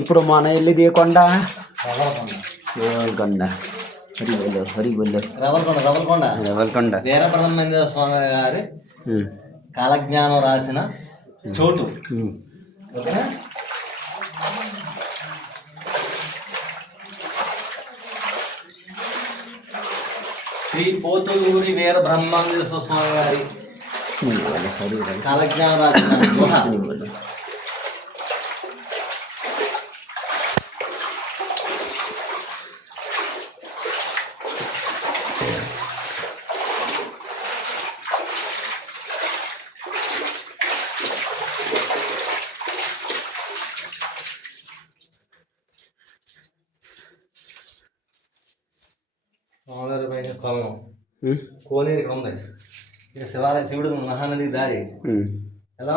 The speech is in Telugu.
ఇప్పుడు మన వెళ్ళిది ఏ కొండ రవలకొండ. కొండ హరి బొల్లు హరి బొల్లు రవలకొండ. రవలకొండ. ఎవరికొండ వీరబ్రహ్మేంద్ర స్వామి గారి కాలజ్ఞానం రాసిన చోటు. ఓకేనా? శ్రీ పోతులూరి వీర బ్రహ్మేంద్ర స్వామి గారి కాలజ్ఞానం రాసిన స్వామివారి పైన స్వామి కోనేరు ఇక్కడ ఉంది. ఇక్కడ శివాలయ శివుడు మహానది దారి. ఎలా